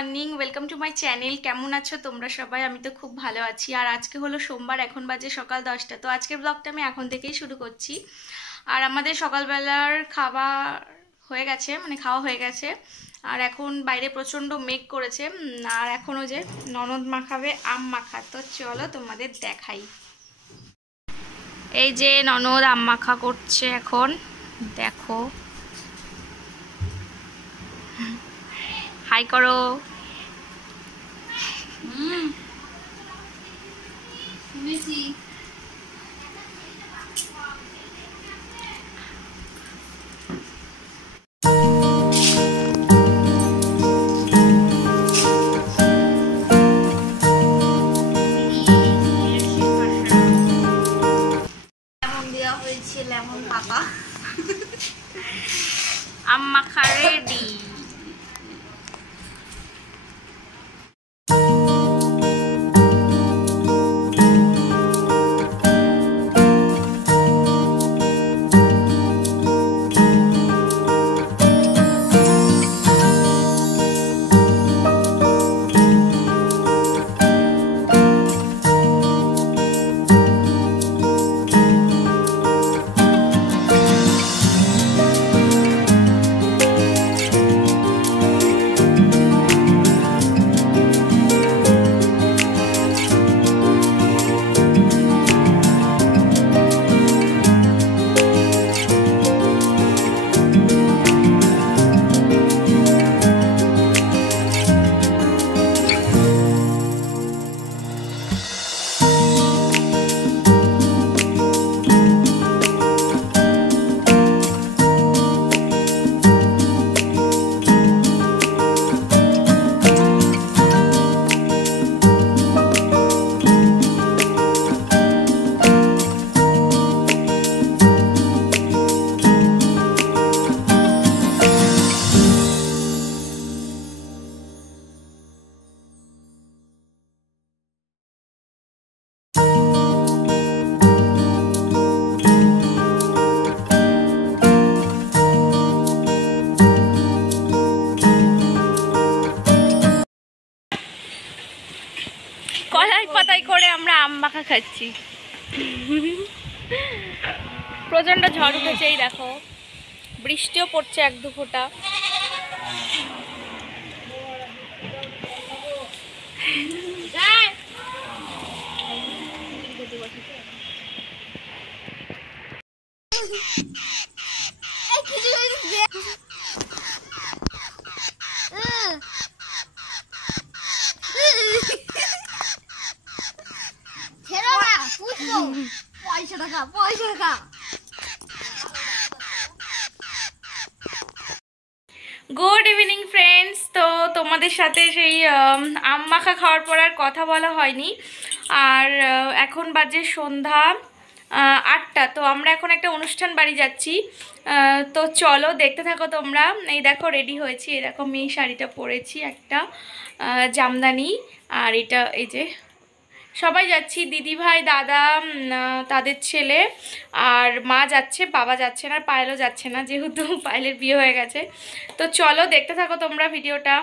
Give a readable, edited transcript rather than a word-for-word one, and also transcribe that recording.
Morning, welcome to my channel. কেমন আছো তোমরা সবাই? আমি তো খুব ভালো আছি। আর আজকে হলো সোমবার, এখন বাজে সকাল 10টা। তো আজকের ব্লগটা আমি এখন থেকেই শুরু করছি। আর আমাদের সকালবেলার খাওয়া হয়ে গেছে, মানে খাওয়া হয়ে গেছে। আর এখন বাইরে প্রচণ্ড মেঘ করেছে। আর এখনও যে ননদ মাখাবে আম মাখা, তো চলো তোমাদের দেখাই। এই যে ননদ আম মাখা করছে এখন, দেখো। হাই করো। লেমন পাতা আম মাখা রেডি। কলাই পাতায় করে আমরা আম মাখা খাচ্ছি। প্রচন্ড ঝড় উঠেছে, এই দেখো, বৃষ্টিও পড়ছে এক দু ফোঁটা। Good evening friends. তো তোমাদের সাথে সেই আম মাখা খাওয়ার পর আর কথা বলা হয়নি। আর এখন বাজে সন্ধ্যা 8টা। তো আমরা এখন একটা অনুষ্ঠান বাড়ি যাচ্ছি। তো চলো দেখতে থাকো তোমরা। এই দেখো রেডি হয়েছি, এই দেখো আমি এই শাড়িটা পরেছি, একটা জামদানি। আর এটা এই যে সবাই যাচ্ছি, দিদি ভাই, দাদা, তাদের ছেলে, আর মা যাচ্ছে, বাবা যাচ্ছে না, পায়েলও যাচ্ছে না, যেহেতু পায়েলের বিয়ে হয়ে গেছে। তো চলো দেখতে থাকো তোমরা ভিডিওটা।